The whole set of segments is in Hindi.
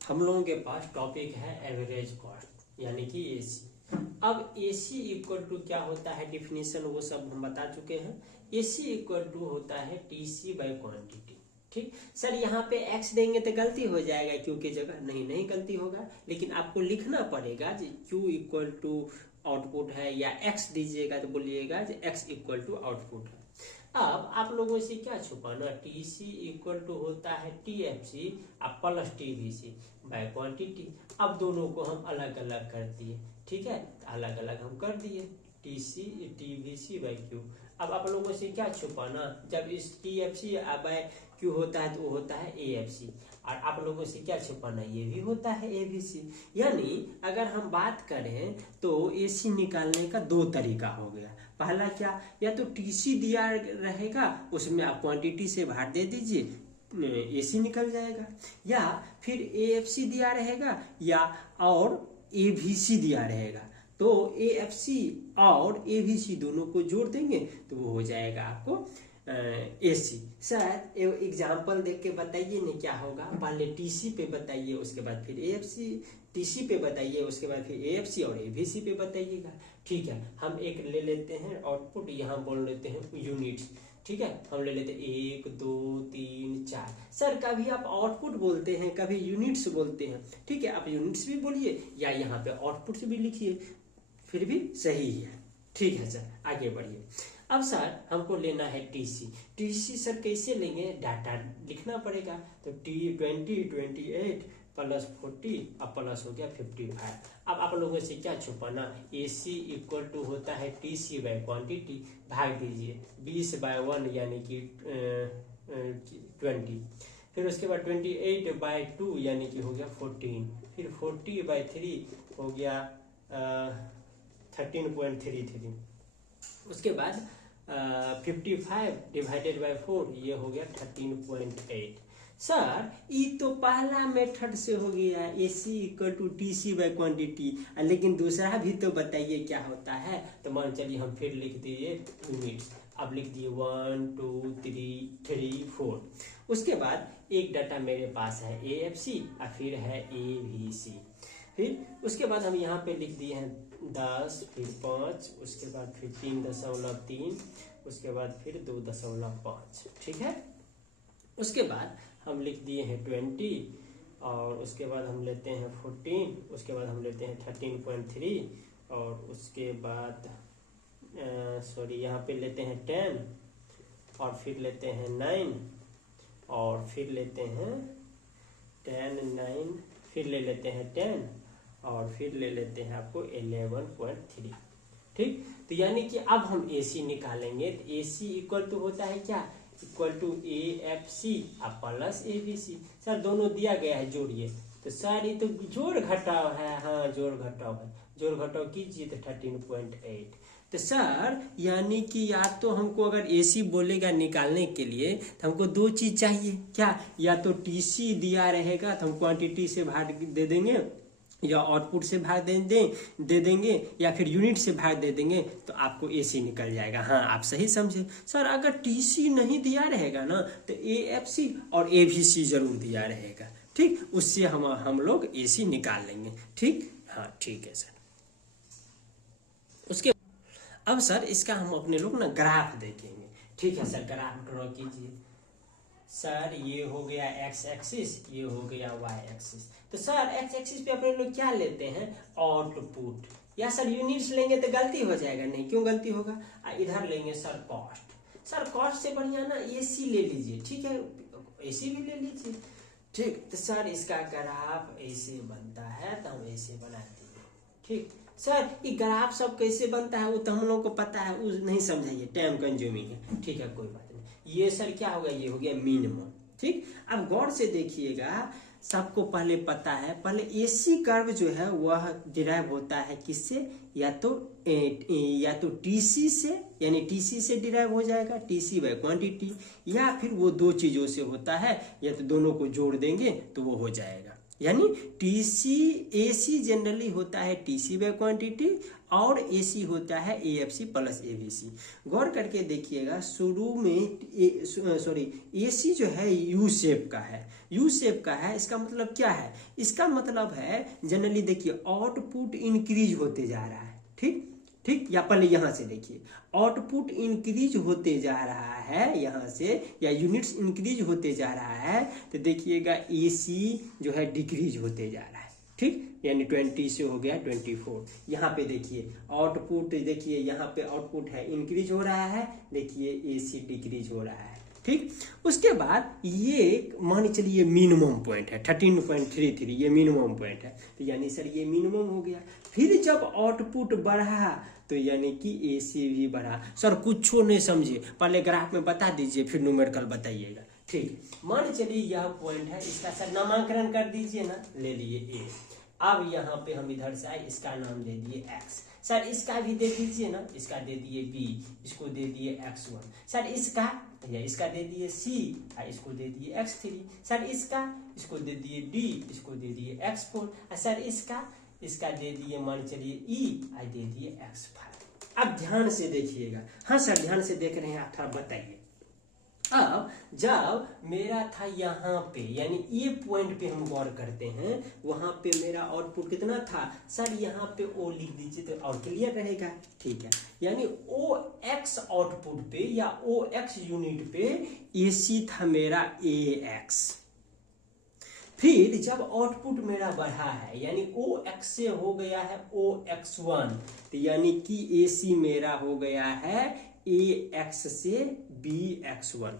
हम लोगों के पास टॉपिक है एवरेज कॉस्ट यानी कि एसी। अब एसी इक्वल टू क्या होता है, डिफिनीशन वो सब हम बता चुके हैं। एसी इक्वल टू होता है टीसी बाय क्वांटिटी। ठीक सर, यहाँ पे एक्स देंगे तो गलती हो जाएगा क्यू की जगह, नहीं गलती होगा, लेकिन आपको लिखना पड़ेगा G Q equal to output है, या एक्स दीजिएगा तो बोलिएगा G X equal to output है। अब आप लोगों से क्या छुपाना, टीसी इक्वल टू होता है TFC plus TVC by quantity. अब दोनों को हम अलग अलग कर दिए, ठीक है, अलग अलग हम कर दिए टीसी टीवीसी बाय क्यू। अब आप लोगों से क्या छुपाना, जब इस टीएफसी बाय क्यू होता है तो वो होता है एएफसी, और आप लोगों से क्या छुपाना, ये भी होता है एबीसी। यानी अगर हम बात करें तो एसी निकालने का दो तरीका हो गया। पहला क्या, या तो टीसी दिया रहेगा उसमें आप क्वांटिटी से भाग दे दीजिए, एसी निकल जाएगा, या फिर एएफसी दिया रहेगा या और एबीसी दिया रहेगा, तो एएफसी और एबीसी दोनों को जोड़ देंगे तो वो हो जाएगा आपको एसी। शायद एग्जाम्पल देख के बताइए ना क्या होगा, पहले टीसी पे बताइए, उसके बाद फिर एएफसी, टीसी पे बताइए, उसके बाद फिर एएफसी और एबीसी पे बताइएगा। ठीक है, हम एक ले लेते हैं आउटपुट, यहाँ बोल लेते हैं यूनिट्स। ठीक है, हम ले लेते हैं 1 2 3 4। सर कभी आप आउटपुट बोलते हैं, कभी यूनिट्स बोलते हैं, ठीक है, आप यूनिट्स भी बोलिए या यहाँ पे आउटपुट से भी लिखिए, फिर भी सही है। ठीक है सर, आगे बढ़िए। अब सर हमको लेना है टीसी। टीसी सर कैसे लेंगे, डाटा लिखना पड़ेगा, तो T20 28 प्लस 40 अब प्लस हो गया 55। अब आप लोगों से क्या छुपाना, एसी इक्वल टू होता है टीसी बाय क्वांटिटी, भाग दीजिए 20 बाय 1 यानी कि 20, फिर उसके बाद 28 बाय 2 यानी कि हो गया 14, फिर 40 बाय 3 हो गया 13.33, उसके बाद 55 डिवाइडेड बाय 4 ये हो गया 13.8। सर ये तो पहला मेथड से हो गया AC equal to TC by quantity, लेकिन दूसरा भी तो बताइए क्या होता है। तो मान चलिए हम फिर लिख दिए यूनिट्स, अब लिख दिए 1 2 3 4। उसके बाद एक डाटा मेरे पास है एएफसी और फिर है एबीसी, फिर उसके बाद हम यहाँ पे लिख दिए हैं 10, फिर 5, उसके बाद फिर 3.3, उसके बाद फिर 2.5। ठीक है, उसके बाद हम लिख दिए हैं 20, और उसके बाद हम लेते हैं 14, उसके बाद हम लेते हैं 13.3, और उसके बाद यहाँ पे लेते हैं 10, और फिर लेते हैं 9, और फिर लेते हैं 10 9, फिर ले लेते हैं 10, और फिर ले लेते हैं आपको 11.3। ठीक, तो यानी कि अब हम एसी निकालेंगे, तो एसी इक्वल टू होता है क्या, equal to AFC plus ABC. Sir दोनों दिया गया है, जोड़िए, तो सर ये तो जोड़ घटाव है, हाँ जोड़ घटाव है, जोड़ घटाव कीजिए तो 13.8। तो सर यानी कि या तो हमको अगर एसी बोलेगा निकालने के लिए तो हमको दो चीज चाहिए, क्या, या तो टीसी दिया रहेगा तो हम क्वांटिटी से भाग दे देंगे, या आउटपुट से भाग दे देंगे, या फिर यूनिट से भाग दे देंगे, तो आपको एसी निकल जाएगा। हाँ आप सही समझे। सर अगर टीसी नहीं दिया रहेगा ना तो एएफसी और एबीसी जरूर दिया रहेगा, ठीक, उससे हम लोग एसी निकाल लेंगे। ठीक, हाँ ठीक है सर। उसके अब सर इसका हम अपने लोग ना ग्राफ देखेंगे। ठीक है सर, ग्राफ ड्रॉ कीजिए। सर ये हो गया एक्स एक्सिस, ये हो गया वाई एक्सिस। तो सर एक्स एक्सिस पे अपने लोग क्या लेते हैं, आउटपुट, या सर यूनिट्स लेंगे तो गलती हो जाएगा, नहीं क्यों गलती होगा, इधर लेंगे सर कॉस्ट। सर कॉस्ट से बढ़िया ना एसी ले लीजिए, ठीक है, एसी भी ले लीजिए। ठीक, तो सर इसका ग्राफ ऐसे बनता है, तो हम ऐसे बनाते हैं। ठीक सर, ये ग्राफ सब कैसे बनता है वो तो हम लोग को पता है, वो नहीं समझाइए, टाइम कंज्यूमिंग है। ठीक है, कोई बात नहीं। ये सर क्या होगा, ये हो गया मिनिमम। ठीक, अब गौर से देखिएगा, सबको पहले पता है, पहले एसी कर्व जो है वह डिराइव होता है किससे, या तो टीसी से, यानी टीसी से डिराइव हो जाएगा, टीसी बाय क्वांटिटी, या फिर वो दो चीजों से होता है, या तो दोनों को जोड़ देंगे तो वो हो जाएगा। यानी टीसी एसी जनरली होता है टीसी बाय क्वांटिटी, और AC होता है AFC प्लस ABC। गौर करके देखिएगा, शुरू में AC जो है यू शेप का है, यू शेप का है। इसका मतलब क्या है? इसका मतलब है जनरली देखिए आउटपुट इंक्रीज होते जा रहा है, ठीक ठीक। या पहले यहाँ से देखिए, आउटपुट इंक्रीज होते जा रहा है यहाँ से, या यूनिट्स इंक्रीज होते जा रहा है, तो देखिएगा AC जो है डिक्रीज होते जा रहा है, ठीक। यानी 20 से हो गया 24। यहाँ पे देखिए आउटपुट, देखिए यहाँ पे आउटपुट है इंक्रीज हो रहा है, देखिए AC डिक्रीज हो रहा है, ठीक। उसके बाद ये मान चलिए मिनिमम पॉइंट है 13.33, ये मिनिमम पॉइंट है, तो यानी सर ये मिनिमम हो गया। फिर जब आउटपुट बढ़ा तो यानी कि AC भी बढ़ा। सर कुछ नहीं समझे, पहले ग्राफ में बता दीजिए फिर न्यूमेरिकल बताइएगा, ठीक। मान चलिए यह पॉइंट है, इसका सर नामांकन कर दीजिए ना, ले लिए A। अब यहाँ पे हम इधर से आए, इसका नाम दे दिए X। सर इसका भी दे दीजिए ना, इसका दे दिए B, इसको दे दिए X1। सर इसका दे दिए C, इसको दे दिए X3। सर इसको दे दिए D, इसको दे दिए X4। सर इसका दे दिए मान चलिए E, दे दिए X5। अब ध्यान से देखिएगा, हाँ सर ध्यान से देख रहे हैं आप, थोड़ा बताइए। अब जब मेरा था यहाँ पे, यानी ये पॉइंट पे हम गौर करते हैं, वहां पे मेरा आउटपुट कितना था सर, यहाँ पे O लिख दीजिए तो और क्लियर रहेगा, ठीक है। यानी OX आउटपुट पे या OX यूनिट पे AC था मेरा AX। फिर जब आउटपुट मेरा बढ़ा है, यानी OX से हो गया है OX1, तो यानी कि AC मेरा हो गया है AX से BX1,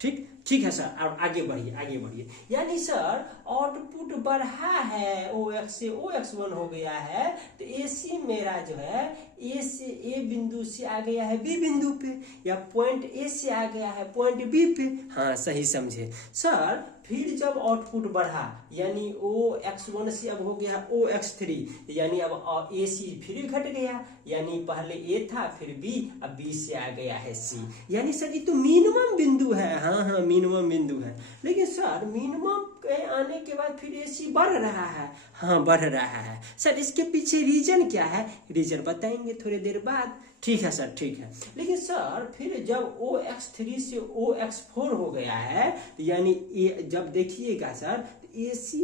ठीक ठीक है सर। अब आगे बढ़िए। यानी सर आउटपुट बढ़ा है, OX से OX1 हो गया है, तो AC मेरा जो है A बिंदु से आ गया है B बिंदु पे, या पॉइंट A से आ गया है पॉइंट B पे। हाँ सही समझे सर। फिर जब आउटपुट बढ़ा, यानी OX1 से अब हो गया OX3, यानी अब AC फिर घट गया, यानी पहले A था फिर B, अब B से आ गया है C। यानी सर ये तो मिनिमम बिंदु है, हाँ मिनिमम बिंदु है। लेकिन सर मिनिमम के आने के बाद फिर AC बढ़ रहा है, हाँ बढ़ रहा है। सर इसके पीछे रीजन क्या है, रीजन बताएंगे थोड़ी देर बाद, ठीक है सर ठीक है। लेकिन सर फिर जब OX3 से OX4 हो गया है, यानी जब देखिएगा सर AC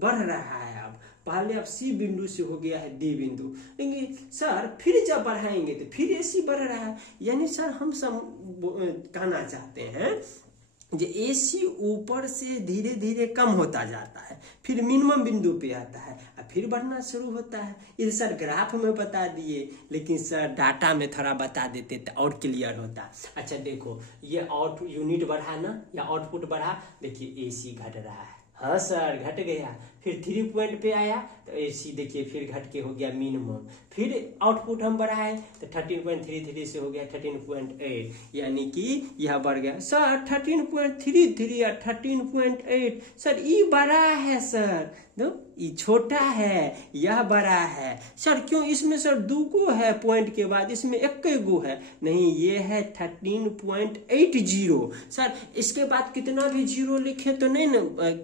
बढ़ रहा है। अब पहले अब C बिंदु से हो गया है D बिंदु, लेकिन सर फिर जब बढ़ाएंगे तो फिर AC बढ़ रहा है। यानी सर हम सब कहना चाहते हैं जो AC ऊपर से धीरे धीरे कम होता जाता है, फिर मिनिमम बिंदु पे आता है और फिर बढ़ना शुरू होता है। ये सर ग्राफ में बता दिए, लेकिन सर डाटा में थोड़ा बता देते तो और क्लियर होता। अच्छा देखो, ये आउट यूनिट बढ़ा ना, या आउटपुट बढ़ा, देखिए AC घट रहा है, हाँ सर घट गया। फिर 3 पॉइंट पे आया तो AC देखिए फिर घट के हो गया मिनिमम। फिर आउटपुट हम बढ़ाए तो 13.33 से हो गया 13.8, यानी कि यह बढ़ गया सर 13.33 या 13.8। सर ये बड़ा है सर, दो ये छोटा है, यह बड़ा है। सर क्यों, इसमें सर 2 गो है पॉइंट के बाद, इसमें 1 गो है, नहीं ये है 13.80। सर इसके बाद कितना भी जीरो लिखे तो नहीं ना,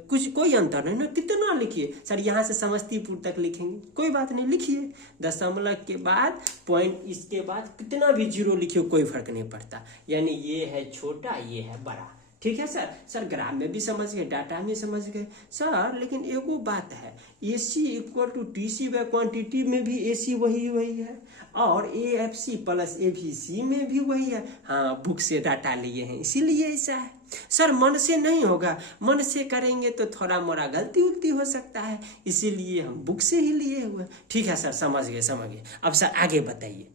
कुछ कोई अंतर नहीं ना, कितना लिखिए सर, यहाँ से समस्तीपुर तक लिखेंगे कोई बात नहीं, लिखिए दशमलव के बाद पॉइंट, इसके बाद कितना भी जीरो लिखिए कोई फर्क नहीं पड़ता। यानी ये है छोटा, ये है बड़ा, ठीक है सर। सर ग्राफ में भी समझ गए, डाटा में समझ गए सर। लेकिन एगो बात है, AC equal to TC by quantity में भी AC वही है, और AFC प्लस ABC में भी वही है। हाँ बुक से डाटा लिए हैं इसीलिए ऐसा है सर। मन से नहीं होगा, मन से करेंगे तो थोड़ा मोड़ा गलती उलती हो सकता है, इसीलिए हम बुक से ही लिए हुए। ठीक है सर, समझ गए। अब सर आगे बताइए।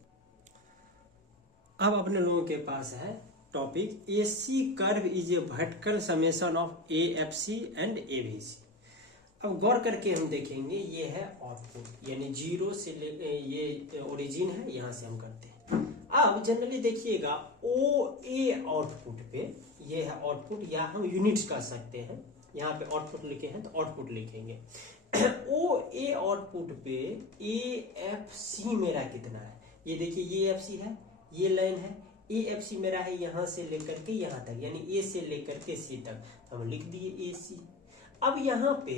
अब अपने लोगों के पास है topic AC curve is a vertical summation of AFC and ABC। अब गौर करके हम देखेंगे, ये है आउटपुट, यानी 0 से ये ओरिजिन है, यहाँ से हम करते हैं। अब जनरली देखिएगा OA आउटपुट पे, ये है आउटपुट, या हम यूनिट्स कर सकते हैं, यहाँ पे आउटपुट लिखे हैं तो आउटपुट लिखेंगे। OA आउटपुट पे AFC मेरा कितना है, ये देखिए ये AFC है, ये लाइन है, AFC मेरा है यहाँ से लेकर के यहाँ तक, यानी A से लेकर के C तक, हम लिख दिए AC। अब यहाँ पे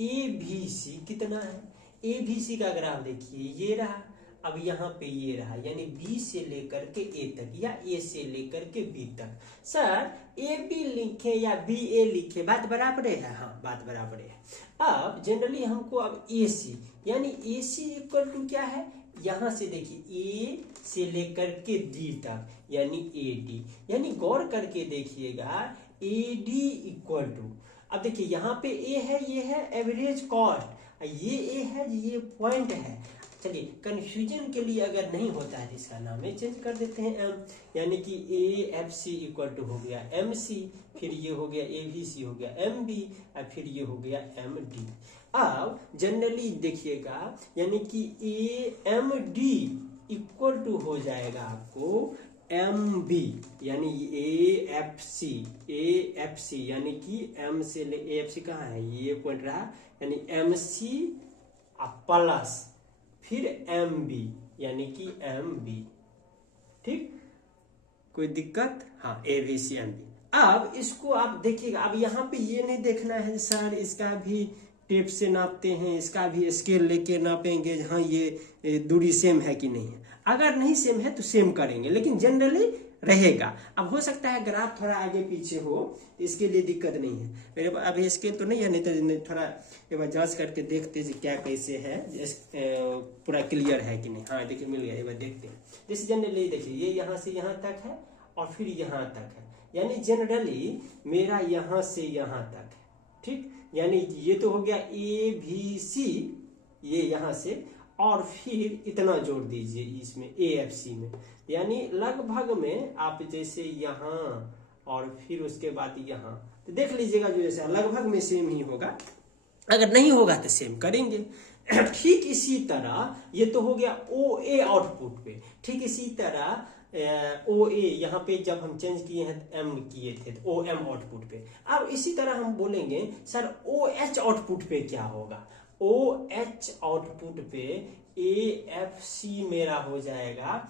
ABC कितना है, ABC का ग्राफ देखिए ये रहा, अब यहाँ पे ये रहा, यानी बी से लेकर के ए तक या ए से लेकर के बी तक। सर ए बी लिखे या बी ए लिखे, बात बराबर है? हाँ, बात बराबर है। अब जनरली हमको अब ए सी, यानी ए सी इक्वल टू क्या है, यहाँ से देखिए ए से लेकर के डी तक, यानी ए डी, यानी गौर करके देखिएगा ए डी इक्वल टू, अब देखिए यहाँ पे ए है, ये है एवरेज कॉस्ट, ये ए है, ये पॉइंट है। चलिए कंफ्यूजन के लिए अगर नहीं होता है इसका नाम है चेंज कर देते हैं एम, यानी कि A F C equal to हो गया एम सी, फिर ये हो गया ए बी सी हो गया एम बी, और फिर ये हो गया एम डी। अब जनरली देखिएगा, यानी कि A M D equal to हो जाएगा आपको एम बी, यानी ए एफ सी, यानी कि एम से ले ए एफ सी कहाँ है, ये पॉइंट रहा, यानी एम सी प्लस फिर एम बी, यानी कि एम बी। ठीक, कोई दिक्कत? हाँ, A B C M B. अब इसको आप देखिएगा, अब यहाँ पे ये नहीं देखना है सर इसका भी टेप से नापते हैं, इसका भी स्केल लेके नापेंगे, हाँ ये दूरी सेम है कि नहीं है। अगर नहीं सेम है तो सेम करेंगे, लेकिन जनरली रहेगा। अब हो सकता है ग्राफ थोड़ा आगे पीछे हो, इसके लिए दिक्कत नहीं है। मेरे पास अभी स्केल तो नहीं है, नहीं तो थोड़ा एक बार जांच करके देखते हैं क्या कैसे है, पूरा क्लियर है कि नहीं। हाँ देखिए मिल गया, एक बार देखते हैं। जैसे जनरली देखिए ये यहाँ से यहाँ तक है और फिर यहाँ तक है, यानी जनरली मेरा यहाँ से यहाँ तक है। ठीक, यानी ये तो हो गया ए बी सी, ये यहाँ से, और फिर इतना जोड़ दीजिए इसमें ए एफ सी में, यानी लगभग में आप जैसे यहाँ और फिर उसके बाद यहाँ, तो देख लीजिएगा जो जैसे लगभग में सेम ही होगा, अगर नहीं होगा तो सेम करेंगे। ठीक इसी तरह ये तो हो गया ओ ए आउटपुट पे, ठीक इसी तरह ओ ए यहाँ पे जब हम चेंज किए हैं एम किए थे तो ओ एम आउटपुट पे। अब इसी तरह हम बोलेंगे सर ओ एच आउटपुट पे क्या होगा, ओ एच आउटपुट पे ए एफ सी मेरा हो जाएगा,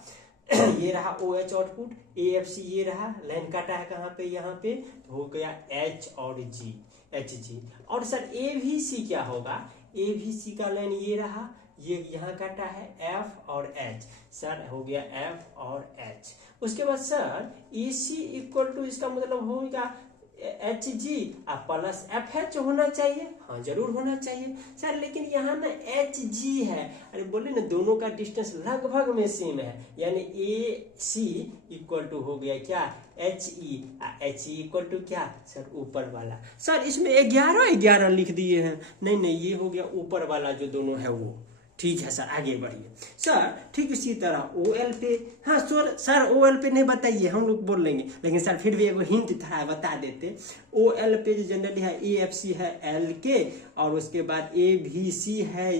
ये रहा O H output, A F C ये रहा, लाइन काटा है कहाँ पे, यहाँ पे, तो हो गया एच और जी, एच जी। और सर ए भी सी क्या होगा, ए भी सी का लाइन ये रहा, ये यहाँ काटा है एफ और एच, सर हो गया एफ और एच। उसके बाद sir A C equal to, इसका मतलब होगा H G plus F H होना चाहिए। हाँ जरूर होना चाहिए सर, लेकिन यहाँ ना एच जी है, अरे बोले ना दोनों का डिस्टेंस लगभग में सेम है, यानी ए सी इक्वल टू हो गया क्या, एच ई इक्वल टू क्या सर, ऊपर वाला। सर इसमें 11 लिख दिए हैं, नहीं ये हो गया ऊपर वाला जो दोनों है वो। ठीक है सर, आगे बढ़िए सर। ठीक इसी तरह ओ एल पे, हाँ सर ओ एल पे नहीं बताइए, हम लोग बोल लेंगे, लेकिन सर फिर भी एगो हिंट था बता देते। ओ एल पे जो जनरली है ए एफ सी है एल के, और उसके बाद ए भी सी है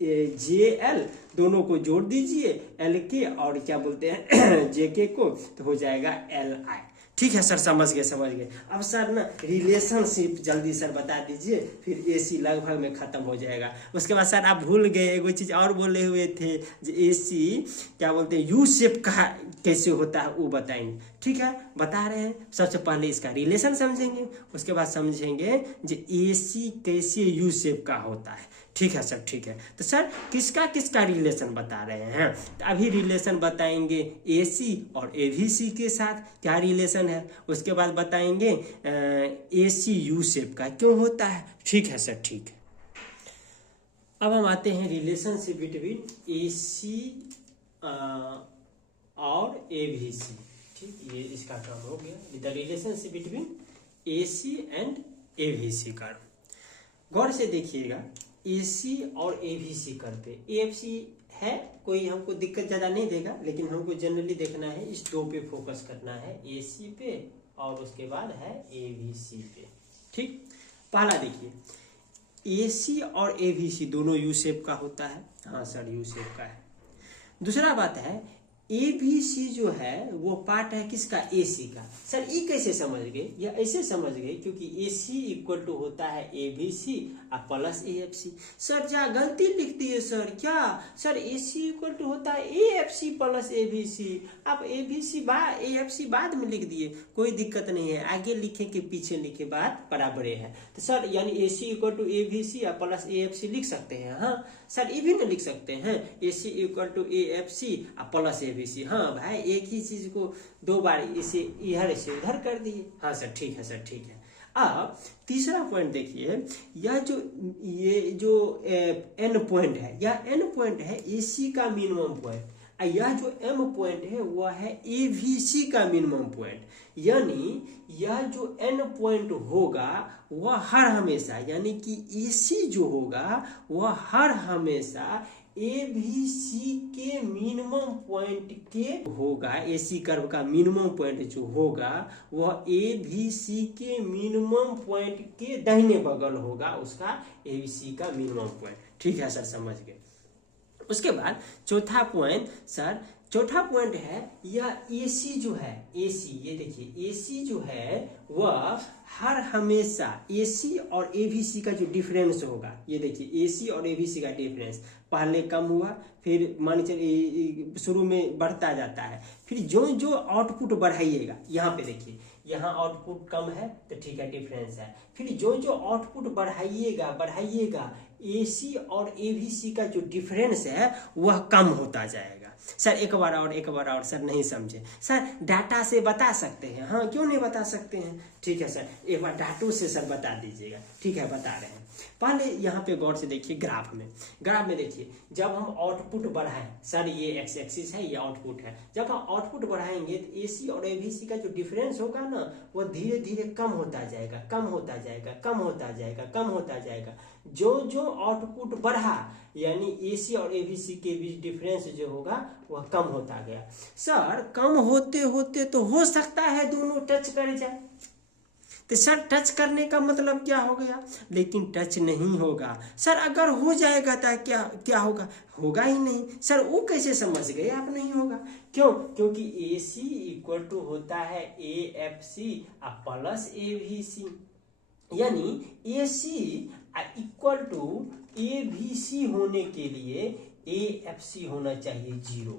जे एल, दोनों को जोड़ दीजिए एल के और क्या बोलते हैं जे के को, तो हो जाएगा एल आई। ठीक है सर, समझ गए। अब सर ना रिलेशनशिप जल्दी सर बता दीजिए, फिर एसी लगभग में खत्म हो जाएगा। उसके बाद सर आप भूल गए एगो चीज और बोले हुए थे, जो एसी क्या बोलते हैं यू शेप का कैसे होता है वो बताएंगे। ठीक है, बता रहे हैं। सबसे पहले इसका रिलेशन समझेंगे, उसके बाद समझेंगे जो एसी कैसे यू शेप का होता है। ठीक है सर, ठीक है। तो सर किसका रिलेशन बता रहे हैं, तो अभी रिलेशन बताएंगे एसी और एवीसी के साथ क्या रिलेशन है, उसके बाद बताएंगे एसी यू शेप का क्यों होता है। ठीक है सर, ठीक है। अब हम आते हैं रिलेशनशिप बिटवीन एसी और एवीसी। ठीक, ये इसका काम हो गया, the relationship between AC and AVC का। गौर से देखिएगा, एसी और एवीसी करते, एएफसी है कोई हमको दिक्कत ज्यादा नहीं देगा, लेकिन हमको जनरली देखना है इस दो पे फोकस करना है, एसी पे और उसके बाद है एवीसी पे। ठीक, पहला देखिए एसी और एवीसी दोनों यू शेप का होता है। हाँ सर, यू शेप का है। दूसरा बात है ए बी सी जो है वो पार्ट है किसका, ए सी का। सर ई कैसे समझ गए, या ऐसे समझ गए क्योंकि ए सी इक्वल टू होता है A B C plus A F C. Sir क्या गलती लिख दिए सर, क्या sir A C equal to होता है A F C plus A B C, आप A B C A F सी बाद में लिख दिए, कोई दिक्कत नहीं है, आगे लिखे के पीछे लिखे बात बराबर है। तो सर यानी A C equal to A B C plus A F C लिख सकते हैं। हाँ सर ये भी ना लिख सकते हैं, A C equal to A F C plus A B C. हाँ भाई एक ही चीज को दो बार इसे इधर से उधर कर दिए। हाँ सर ठीक है, सर ठीक है। अब तीसरा पॉइंट देखिए, ये जो एन पॉइंट है, यह एन पॉइंट है ए सी का मिनिमम पॉइंट, यह जो एम पॉइंट है वह है ए वी सी का मिनिमम पॉइंट। यानी यह जो एन पॉइंट होगा वह हर हमेशा, यानी कि ए सी जो होगा वह हर हमेशा ए बी सी के मिनिमम पॉइंट के होगा। ए सी कर्व का मिनिमम पॉइंट जो होगा वह ए बी सी के मिनिमम पॉइंट के दाहिने बगल होगा, उसका ए बी सी का मिनिमम पॉइंट। ठीक है सर, समझ गए। उसके बाद चौथा पॉइंट सर, चौथा पॉइंट है यह ए सी जो है, ए सी, ये देखिए ए सी जो है वह हर हमेशा ए सी और ए बी सी का जो डिफरेंस होगा, ये देखिए ए सी और ए बी सी का डिफरेंस पहले कम हुआ, फिर मान चलिए शुरू में बढ़ता जाता है, फिर जो जो आउटपुट बढ़ाइएगा, यहाँ पे देखिए यहाँ आउटपुट कम है तो ठीक है डिफरेंस है, फिर जो जो आउटपुट बढ़ाइएगा ए सी और ए बी सी का जो डिफरेंस है वह कम होता जाएगा। सर एक बार और सर नहीं समझे, सर डाटा से बता सकते हैं। हाँ क्यों नहीं बता सकते हैं, ठीक है सर एक बार डाटो से सर बता दीजिएगा। ठीक है बता रहे हैं। पहले यहाँ पे गौर से देखिए, ग्राफ में देखिए जब हम आउटपुट बढ़ाएं, सर ये एक्स एक्सिस है, ये आउटपुट है, जब हम आउटपुट बढ़ाएंगे तो ए सी और ए बी सी का जो डिफरेंस होगा ना वो धीरे धीरे कम होता जाएगा। जो जो आउटपुट बढ़ा यानी ए सी और ए बी सी के बीच डिफरेंस जो होगा वह कम होता गया। सर कम होते होते तो हो सकता है दोनों टच कर जाए, तो सर टच करने का मतलब क्या हो गया, लेकिन टच नहीं होगा। सर अगर हो जाएगा तो क्या होगा, होगा ही नहीं। सर वो कैसे समझ गए आप, नहीं होगा, क्यों, क्योंकि ए सी इक्वल टू होता है A F C plus A B C, यानी A C equal to A B C होने के लिए ए एफ सी होना चाहिए 0।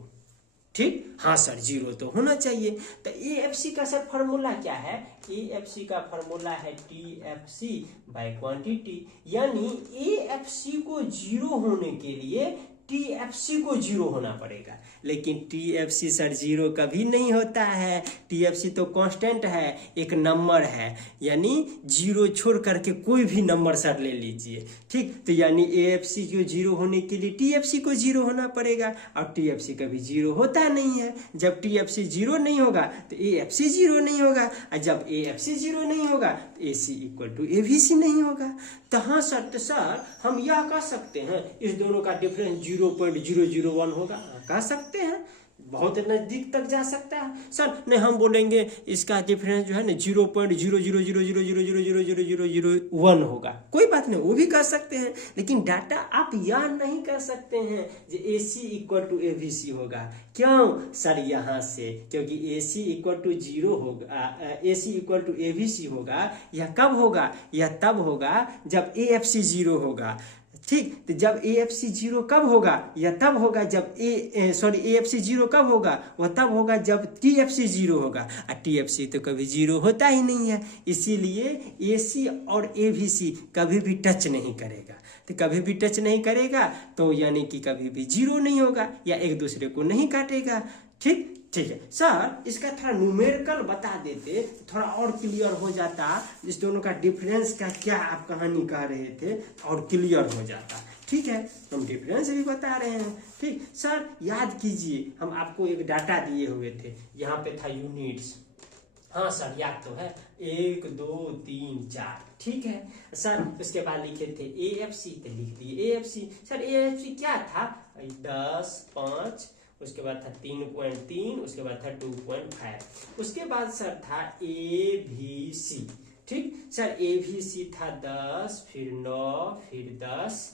ठीक, हाँ सर 0 तो होना चाहिए। तो ए एफ सी का सर फॉर्मूला क्या है, ए एफ सी का फॉर्मूला है T F C by quantity, यानी ए एफ सी को 0 होने के लिए टी एफ सी को 0 होना पड़ेगा, लेकिन टी एफ सी सर 0 कभी नहीं होता है। टी एफ सी तो कांस्टेंट है, एक नंबर है, यानी 0 छोड़ करके कोई भी नंबर सर ले लीजिए। ठीक, तो यानी ए एफ सी को 0 होने के लिए टी एफ सी को 0 होना पड़ेगा, और टी एफ सी कभी 0 होता नहीं है। जब टी एफ सी 0 नहीं होगा तो ए एफ सी 0 नहीं होगा, और जब ए एफ सी 0 नहीं होगा तो A C equal to A B C नहीं होगा। तो हाँ सर, तो सर हम यह कह सकते हैं इस दोनों का डिफरेंस 0.001 होगा, कह सकते हैं, बहुत नजदीक तक जा सकता है। सर नहीं हम बोलेंगे इसका डिफरेंस जो है ना 0.00000000001 होगा, कोई बात नहीं, वो भी कर सकते हैं, लेकिन डाटा आप याद नहीं कर सकते हैं जो A C equal to A B C होगा। क्यों सर, यहाँ से, क्योंकि ए सी इक्वल टू 0 होगा, A C equal to A B C होगा, यह कब होगा, यह तब होगा जब ए एफ सी 0 होगा। ठीक, तो जब ए एफ सी 0 कब होगा, यह तब होगा जब ए एफ सी 0 कब होगा, वह तब होगा जब टी एफ सी 0 होगा, और टी एफ सी तो कभी 0 होता ही नहीं है, इसीलिए ए सी और ए बी सी कभी भी टच नहीं करेगा। तो कभी भी टच नहीं करेगा तो यानी कि कभी भी 0 नहीं होगा या एक दूसरे को नहीं काटेगा। ठीक है सर, इसका थोड़ा न्यूमेरिकल बता देते थोड़ा और क्लियर हो जाता, इस दोनों का डिफरेंस का क्या आप कहानी कह रहे थे और क्लियर हो जाता। ठीक है, हम डिफरेंस भी बता रहे हैं। ठीक सर, याद कीजिए हम आपको एक डाटा दिए हुए थे, यहाँ पे था यूनिट्स। हाँ सर याद तो है, 1 2 3 4। ठीक है सर, उसके बाद लिखे थे ए एफ सी, तो लिख दिए A F C. Sir A F C क्या था, 10 5, उसके बाद था 3.3, उसके बाद था 2.5, उसके बाद सर था ए भी सी। ठीक सर, ए भी सी था 10, फिर 9, फिर 10,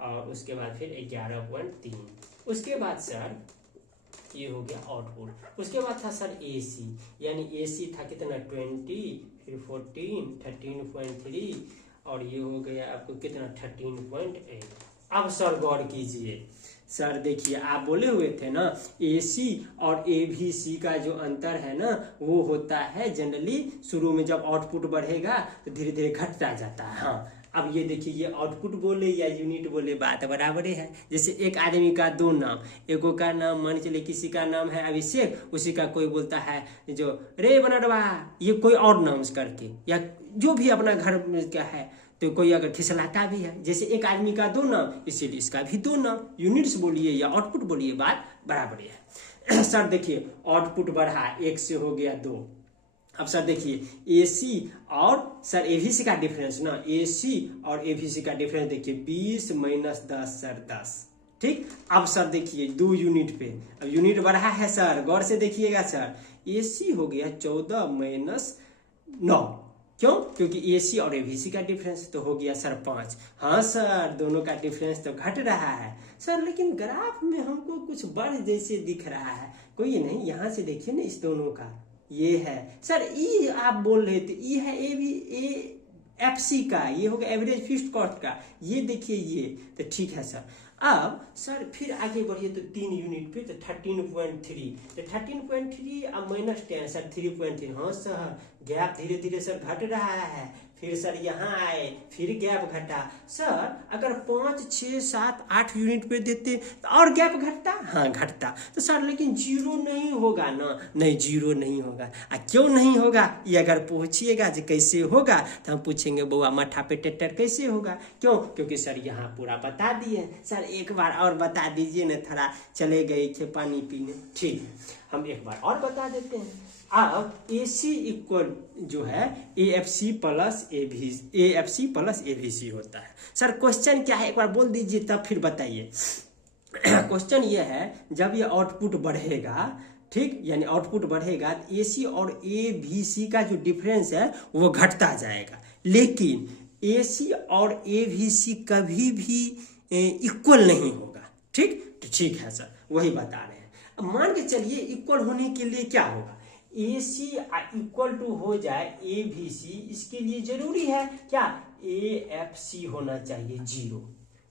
और उसके बाद फिर 11.3। उसके बाद सर ये हो गया आउटपुट। उसके बाद था सर AC, यानी AC था कितना 20, फिर 14, 13.3 और ये हो गया आपको कितना 13.8। अब सर गौर कीजिए, सर देखिए आप बोले हुए थे ना AC और ABC का जो अंतर है ना वो होता है जनरली शुरू में जब आउटपुट बढ़ेगा तो धीरे धीरे घटता जाता है। हाँ, अब ये देखिए ये आउटपुट बोले या यूनिट बोले बात बराबर है। जैसे एक आदमी का दो नाम, एगो का नाम मान चले किसी का नाम है अभिषेक, उसी का कोई बोलता है जो रे बनडवा, ये कोई और नाम करके, या जो भी अपना घर में क्या है तो कोई अगर खिसलाता भी है। जैसे एक आदमी का दो नाम, इसीलिए इसका भी दो नाम। यूनिट्स बोलिए या आउटपुट बोलिए बात बराबर है। सर देखिए आउटपुट बढ़ा 1 से हो गया 2। अब सर देखिए AC और सर ABC का डिफरेंस ना, AC और ABC का डिफरेंस देखिए 20 - 10 सर 10। ठीक, अब सर देखिए 2 यूनिट पे, अब यूनिट बढ़ा है सर, गौर से देखिएगा सर। AC हो गया 14 - 9, क्यों? क्योंकि AC और ABC का डिफरेंस तो हो गया सर 5। हाँ सर दोनों का डिफरेंस तो घट रहा है सर, लेकिन ग्राफ में हमको कुछ बढ़ जैसे दिख रहा है। कोई नहीं, यहाँ से देखिए ना इस दोनों का, ये है सर E आप बोल रहे थे, E है AFC का, ये हो गया एवरेज फिक्स्ड कॉस्ट का, ये देखिए ये तो ठीक है सर। अब सर फिर आगे बढ़िए तो 3 यूनिट पे तो 13.3, तो 13.3 अब -10 सर 3.3। हाँ सर गैप धीरे धीरे सर घट रहा है। फिर सर यहाँ आए, फिर गैप घटा। सर अगर 5, 6, 7, 8 यूनिट पे देते तो और गैप घटता? हाँ घटता। तो सर लेकिन 0 नहीं होगा ना, नहीं 0 नहीं होगा। क्यों नहीं होगा ये अगर पूछिएगा जो कैसे होगा तो हम पूछेंगे बउआ मठा पे ट्रैक्टर कैसे होगा। क्यों? क्योंकि सर यहाँ पूरा बता दिए। सर एक बार और बता दीजिए ना, थोड़ा चले गए थे पानी पीने। ठीक है, हम एक बार और बता देते हैं। अब AC इक्वल जो है AFC प्लस ABC होता है। सर क्वेश्चन क्या है एक बार बोल दीजिए तब फिर बताइए। क्वेश्चन ये है जब ये आउटपुट बढ़ेगा, ठीक, यानी आउटपुट बढ़ेगा तो AC और ABC का जो डिफरेंस है वो घटता जाएगा, लेकिन AC और ABC कभी भी इक्वल नहीं होगा। ठीक, तो ठीक है सर वही बता रहे हैं। अब मान के चलिए इक्वल होने के लिए क्या होगा, AC इक्वल टू हो जाए ABC, इसके लिए जरूरी है क्या AFC होना चाहिए 0।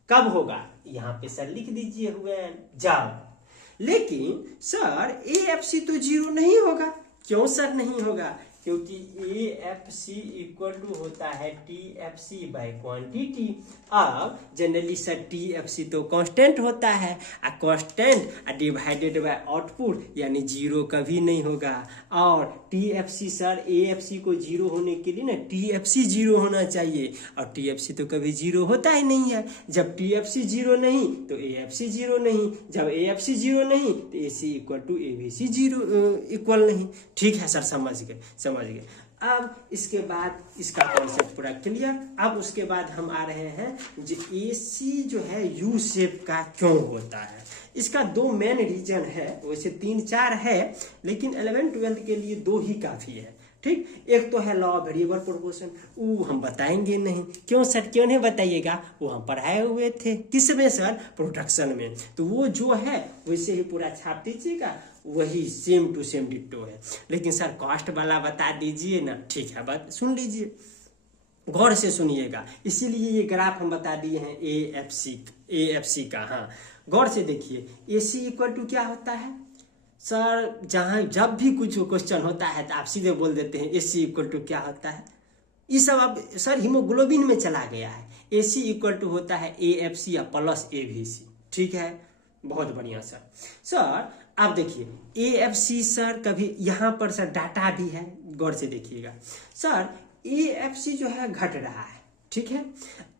कब होगा यहाँ पे सर लिख दीजिए हुए जाओ। लेकिन सर AFC तो 0 नहीं होगा। क्यों सर नहीं होगा? क्योंकि AFC इक्वल टू होता है TFC बाय क्वांटिटी। अब जनरली सर TFC तो कांस्टेंट होता है, कांस्टेंट डिवाइडेड बाय आउटपुट यानी 0 कभी नहीं होगा। और TFC सर AFC को 0 होने के लिए ना TFC 0 होना चाहिए, और TFC तो कभी 0 होता ही नहीं है। जब TFC 0 नहीं तो AFC 0 नहीं, जब AFC 0 नहीं तो AC equal to ABC 0 equal नहीं। ठीक है सर समझ गए। अब इसके बाद इसका कॉन्सेप्ट पूरा क्लियर। अब उसके बाद हम आ रहे हैं जो AC जो है U शेप का क्यों होता है। इसका 2 मेन रीजन है, वैसे 3-4 है लेकिन 11th-12th के लिए 2 ही काफ़ी है। ठीक, एक तो है लॉ ऑफ वेरिएबल प्रोपोर्शन, वो हम बताएंगे नहीं। क्यों सर क्यों नहीं बताइएगा? वो हम पढ़ाए हुए थे। किस में सर? प्रोडक्शन में। तो वो जो है वैसे ही पूरा छाप दीजिएगा, वही सेम टू सेम डिट्टो है। लेकिन सर कॉस्ट वाला बता दीजिए ना। ठीक है बात सुन लीजिए, गौर से सुनिएगा, इसीलिए ये ग्राफ हम बता दिए हैं AFC का। हाँ गौर से देखिए, AC इक्वल टू क्या होता है सर? जब भी कुछ क्वेश्चन होता है तो आप सीधे बोल देते हैं AC इक्वल टू क्या होता है। ये सब अब सर हीमोग्लोबिन में चला गया है। AC इक्वल टू होता है AFC या प्लस ABC। ठीक है, बहुत बढ़िया सर अब देखिए AFC सर कभी यहाँ पर सर डाटा भी है, गौर से देखिएगा सर। AFC जो है घट रहा है, ठीक है,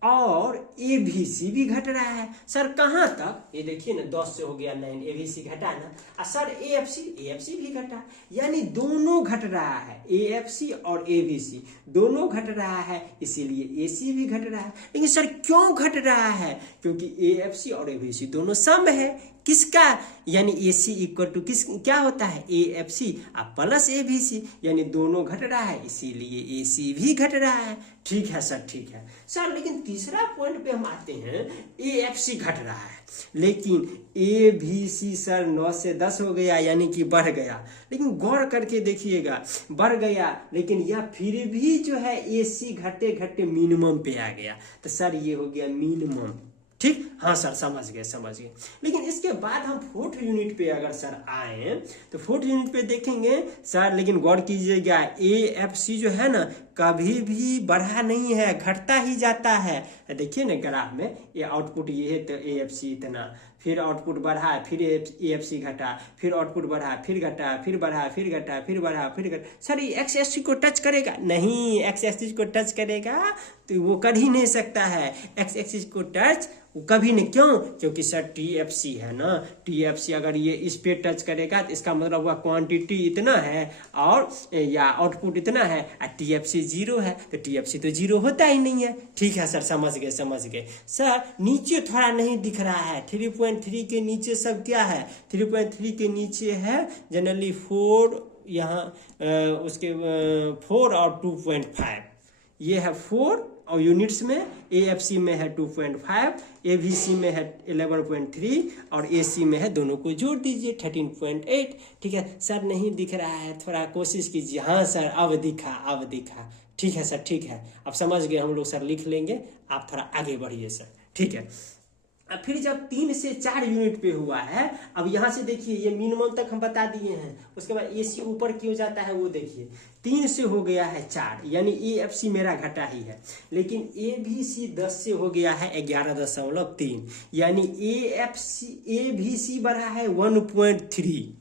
और ABC भी घट रहा है सर। कहाँ तक? ये देखिए ना 10 से हो गया 9, ABC घटा ना। सर AFC भी घटा, यानी दोनों घट रहा है। AFC और ABC दोनों घट रहा है, इसीलिए AC भी घट रहा है। लेकिन सर क्यों घट रहा है? क्योंकि AFC और ABC दोनों सम है। किसका, यानी ए सी इक्वल टू किस क्या होता है ए एफ सी अब प्लस ए बी सी, यानी दोनों घट रहा है इसीलिए ए सी भी घट रहा है। ठीक है सर, ठीक है सर, लेकिन तीसरा पॉइंट पे हम आते हैं, ए एफ सी घट रहा है लेकिन ए बी सी सर 9 से 10 हो गया यानी कि बढ़ गया, लेकिन गौर करके देखिएगा बढ़ गया लेकिन यह फिर भी जो है ए सी घटे घटे मिनिमम पे आ गया, तो सर ये हो गया मिनिमम। ठीक, हाँ सर समझ गए। लेकिन इसके बाद हम फोर्थ यूनिट पे अगर सर आए तो फोर्थ यूनिट पे देखेंगे सर, लेकिन गौर कीजिएगा ए एफ सी जो है ना कभी भी बढ़ा नहीं है, घटता ही जाता है। देखिए ना ग्राफ में ये आउटपुट ये है तो ए एफ सी इतना, फिर आउटपुट बढ़ा, फिर ए एफ सी घटा, फिर आउटपुट बढ़ा, फिर घटा, फिर बढ़ा, फिर घटा, फिर बढ़ा, फिर घटा। सर ये एक्स एक्सिस को टच करेगा नहीं, एक्स एक्सिस को टच करेगा तो वो कर ही नहीं सकता है, एक्स एक्सिस को टच वो कभी नहीं। क्यों? क्योंकि सर टी एफ सी है ना, टी एफ सी अगर ये इस पे टच करेगा तो इसका मतलब हुआ क्वांटिटी इतना है और या आउटपुट इतना है, और टी एफ सी 0 है तो टी एफ सी तो 0 होता ही नहीं है। ठीक है सर, समझ गए। सर नीचे थोड़ा नहीं दिख रहा है, 3.3 के नीचे सब क्या है, 3.3 के नीचे है जनरली 4, यहाँ उसके 4 और 2.5, ये है 4 और यूनिट्स में ए एफ सी में है 2.5, ए वी सी में है 11.3 और ए सी में है, दोनों को जोड़ दीजिए 13.8। ठीक है सर, नहीं दिख रहा है, थोड़ा कोशिश कीजिए। हाँ सर अब दिखा। ठीक है सर, ठीक है, अब समझ गए हम लोग सर, लिख लेंगे, आप थोड़ा आगे बढ़िए सर। ठीक है, अब फिर जब 3 से 4 यूनिट पे हुआ है, अब यहाँ से देखिए ये मिनिमम तक हम बता दिए हैं, उसके बाद ए सी ऊपर क्यों जाता है वो देखिए, 3 से हो गया है 4 यानी ए एफ सी मेरा घटा ही है, लेकिन ए बी सी 10 से हो गया है 11.3 यानी ए बी सी बढ़ा है 1.3।